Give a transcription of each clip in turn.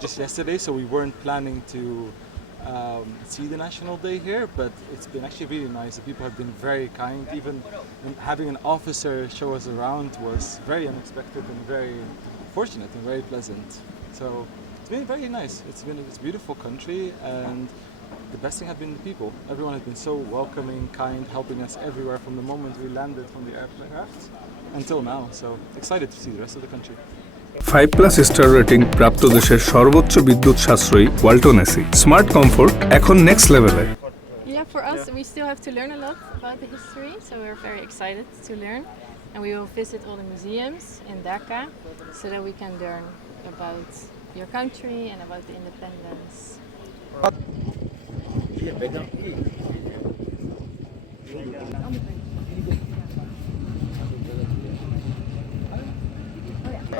just yesterday, so we weren't planning to see the National Day here, but it's been actually really nice. The people have been very kind. Even having an officer show us around was very unexpected and very fortunate and very pleasant. So it's been very nice. It's a beautiful country, and the best thing has been the people. Everyone has been so welcoming, kind, helping us everywhere from the moment we landed from the aircraft until now. So excited to see the rest of the country. 5+ star rating প্রাপ্ত দেশের সর্বোচ্চ বিদ্যুৎ সাশ্রয়ী Walton AC smart comfort এখন next লেভেলে। Yeah, for us, we still have to learn a lot about the history, so we're very excited to learn. And we will visit all the museums in Dhaka so that we can learn about your country and about the independence.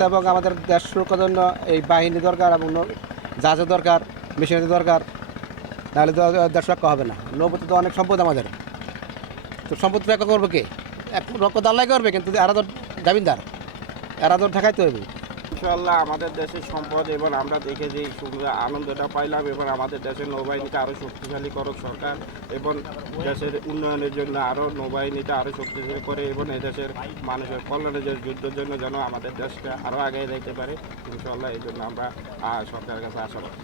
এবং আমাদের দেশ সুরক্ষার জন্য এই বাহিনী দরকার এবং জাহাজের দরকার, মেশিনারি দরকার, নাহলে তো দেশ রক্ষা হবে না। নৌপথে তো অনেক সম্পদ আমাদের, তো সম্পদ রক্ষা করবে কে? এক রক্ষা দাল্লাই করবে, কিন্তু এরা তো জামিনদার, এরা তো ঠেকাইতে হবে। ইনশাআল্লাহ আমাদের দেশের সম্পদ এবং আমরা দেখে যে আনন্দটা পাইলাম, এবং আমাদের দেশের নৌবাহিনীকে আরও শক্তিশালী করুক সরকার, এবং দেশের উন্নয়নের জন্য আরও নৌবাহিনীটা আরও শক্তিশালী করে, এবং এদেশের মানুষের কল্যাণের যুদ্ধের জন্য যেন আমাদের দেশটা আরও আগে যেতে পারে। ইনশাআল্লাহ এই জন্য আমরা সরকারের কাছে আশাবাদী।